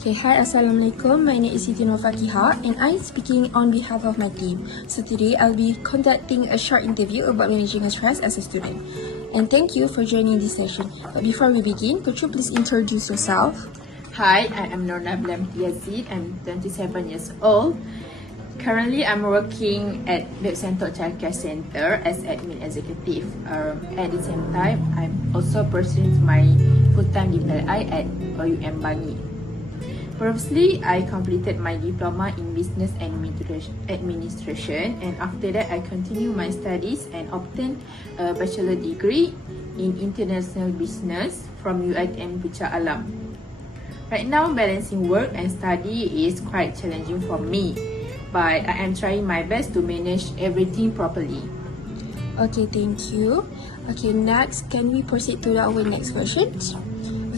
Okay, hi, Assalamualaikum. My name is Siti Fakiha and I'm speaking on behalf of my team. So today I'll be conducting a short interview about managing stress as a student. And thank you for joining this session. But before we begin, could you please introduce yourself? Hi, I am Norna Yazid. I'm 27 years old. Currently, I'm working at Web Center Childcare Center as admin executive. At the same time, I'm also pursuing my full-time DPLI at OUM Bangi. Previously, I completed my diploma in business administration, and after that, I continued my studies and obtained a bachelor degree in international business from UiTM Putra Alam. Right now, balancing work and study is quite challenging for me, but I am trying my best to manage everything properly. Okay, thank you. Okay, next, can we proceed to our next questions?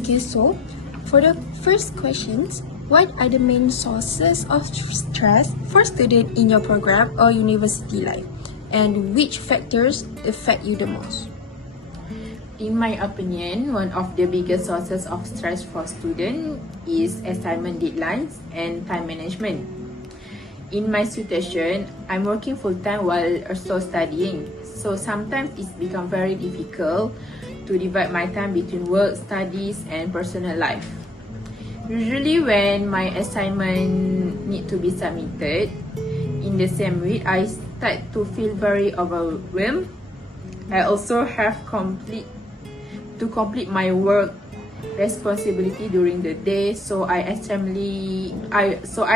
Okay, so for the first questions, what are the main sources of stress for students in your program or university life? And which factors affect you the most? In my opinion, one of the biggest sources of stress for students is assignment deadlines and time management. In my situation, I'm working full-time while also studying, so sometimes it's become very difficult to divide my time between work, studies, and personal life. Usually when my assignment need to be submitted in the same week, I start to feel very overwhelmed. I also have to complete my work responsibility during the day, so I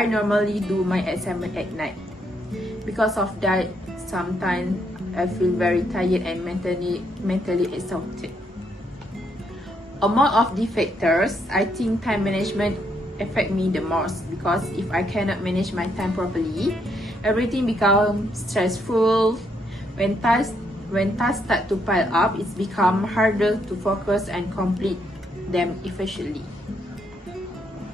normally do my assignment at night. Because of that, sometimes I feel very tired and mentally exhausted. Among of the factors, I think time management affect me the most, because if I cannot manage my time properly, everything becomes stressful. When tasks start to pile up, it's become harder to focus and complete them efficiently.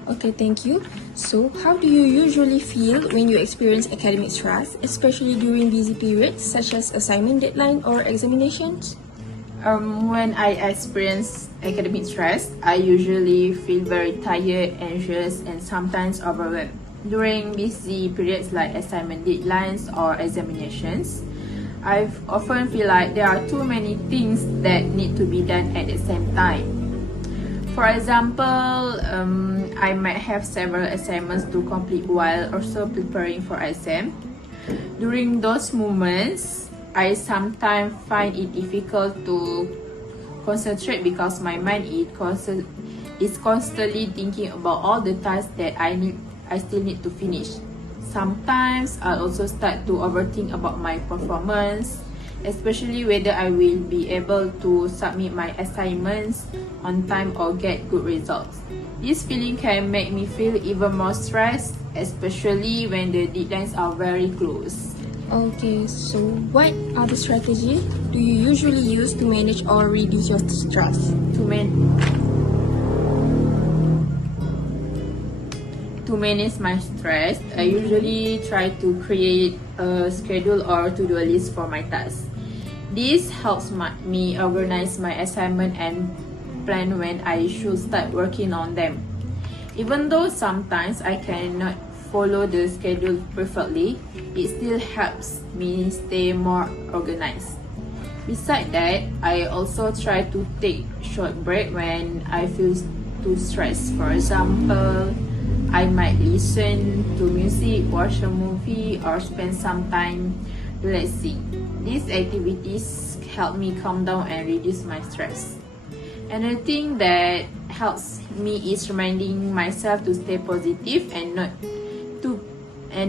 Okay, thank you. So, how do you usually feel when you experience academic stress, especially during busy periods such as assignment deadline or examinations? When I experience academic stress, I usually feel very tired, anxious, and sometimes overwhelmed. During busy periods like assignment deadlines or examinations, I often feel like there are too many things that need to be done at the same time. For example, I might have several assignments to complete while also preparing for exam. During those moments, I sometimes find it difficult to concentrate because my mind is constantly thinking about all the tasks that I still need to finish. Sometimes I also start to overthink about my performance, especially whether I will be able to submit my assignments on time or get good results. This feeling can make me feel even more stressed, especially when the deadlines are very close. Okay, so what other strategies do you usually use to manage or reduce your stress? To manage my stress, I usually try to create a schedule or to-do list for my tasks. This helps me organize my assignment and plan when I should start working on them. Even though sometimes I cannot follow the schedule perfectly, it still helps me stay more organized. Besides that, I also try to take short break when I feel too stressed. For example, I might listen to music, watch a movie, or spend some time relaxing. These activities help me calm down and reduce my stress. Another thing that helps me is reminding myself to stay positive and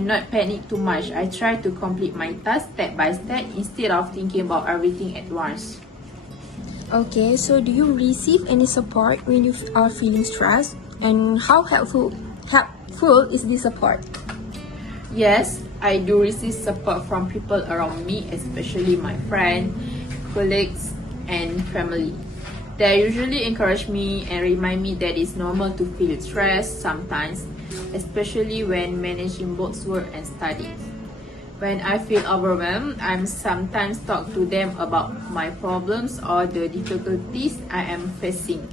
not panic too much. I try to complete my task step by step instead of thinking about everything at once. Okay, so do you receive any support when you are feeling stressed? And how helpful is this support? Yes, I do receive support from people around me, especially my friends, colleagues, and family. They usually encourage me and remind me that it's normal to feel stressed sometimes, especially when managing both work and studies. When I feel overwhelmed, I'm sometimes talk to them about my problems or the difficulties I am facing.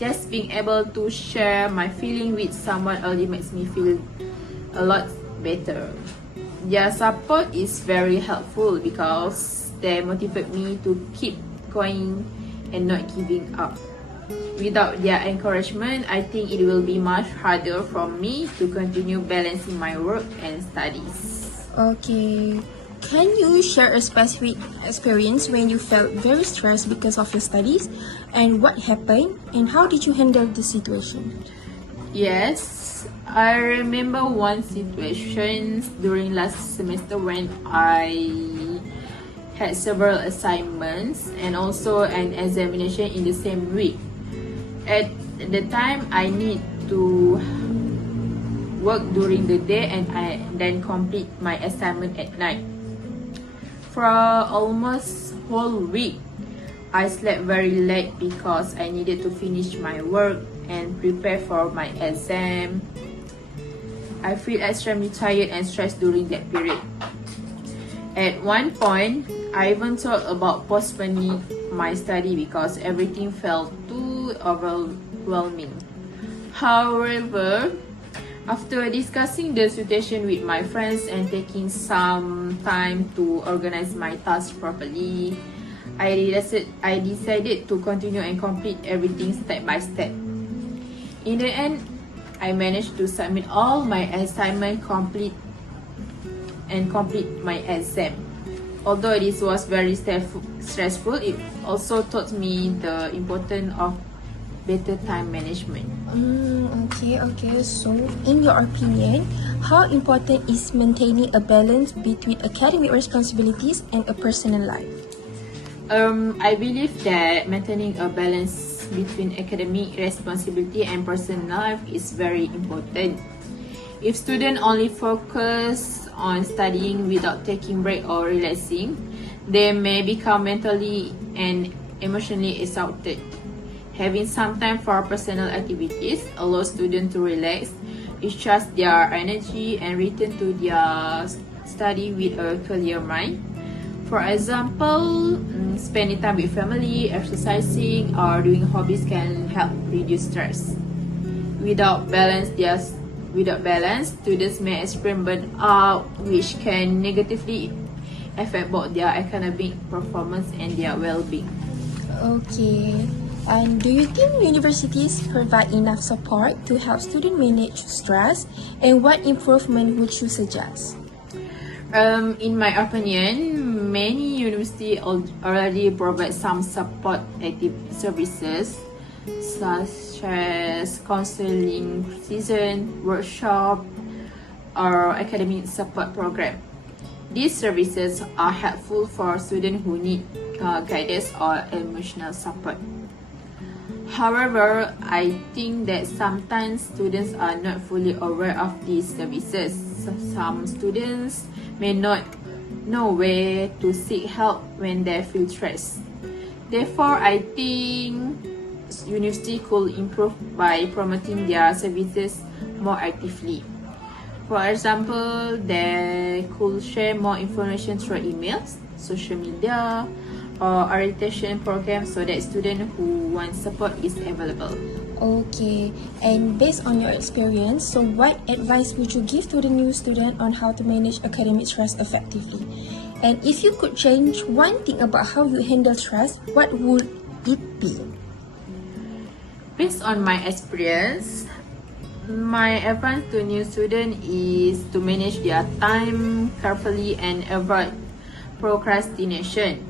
Just being able to share my feeling with someone already makes me feel a lot better. Their support is very helpful because they motivate me to keep going and not giving up. Without their encouragement, I think it will be much harder for me to continue balancing my work and studies. Okay. Can you share a specific experience when you felt very stressed because of your studies, and what happened, and how did you handle the situation? Yes, I remember one situation during last semester when I had several assignments and also an examination in the same week. At the time, I need to work during the day and I then complete my assignment at night. For almost whole week, I slept very late because I needed to finish my work and prepare for my exam. I feel extremely tired and stressed during that period. At one point, I even thought about postponing my study because everything felt too overwhelming. However, after discussing the situation with my friends and taking some time to organize my tasks properly, I decided to continue and complete everything step by step. In the end, I managed to submit all my assignment complete my exam. Although this was very stressful, it also taught me the importance of better time management. Okay. So, in your opinion, how important is maintaining a balance between academic responsibilities and a personal life? I believe that maintaining a balance between academic responsibility and personal life is very important. If students only focus on studying without taking break or relaxing, they may become mentally and emotionally exhausted. Having some time for personal activities allows students to relax, recharge their energy, and return to their study with a clear mind. For example, spending time with family, exercising, or doing hobbies can help reduce stress. Without balance, students may experience burnout, which can negatively affect both their academic performance and their well-being. Okay. And do you think universities provide enough support to help students manage stress? And what improvement would you suggest? In my opinion, many universities already provide some support services such as counseling session, workshop, or academic support program. These services are helpful for students who need guidance or emotional support. However, I think that sometimes students are not fully aware of these services. Some students may not know where to seek help when they feel stressed. Therefore, I think university could improve by promoting their services more actively. For example, they could share more information through emails, social media, or orientation programs so that students who want support is available. Okay, and based on your experience, so what advice would you give to the new student on how to manage academic stress effectively? And if you could change one thing about how you handle stress, what would it be? Based on my experience, my advice to new students is to manage their time carefully and avoid procrastination.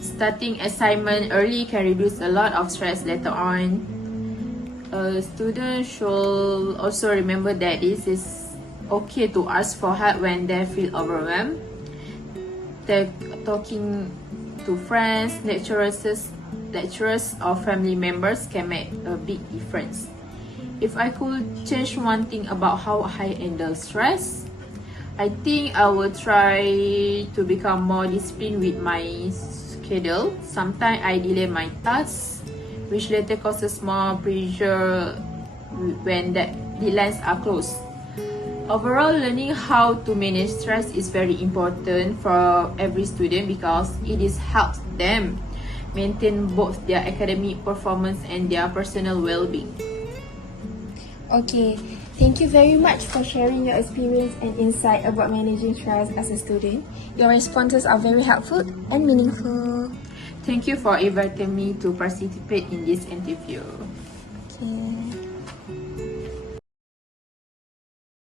Starting assignment early can reduce a lot of stress later on. Students should also remember that it is okay to ask for help when they feel overwhelmed. Talking to friends, lecturers, or family members can make a big difference. If I could change one thing about how I handle stress, I think I will try to become more disciplined with my schedule. Sometimes I delay my tasks, which later causes more pressure when the deadlines are close. Overall, learning how to manage stress is very important for every student because it is helps them maintain both their academic performance and their personal well-being. Okay, thank you very much for sharing your experience and insight about managing stress as a student. Your responses are very helpful and meaningful. Thank you for inviting me to participate in this interview. Okay.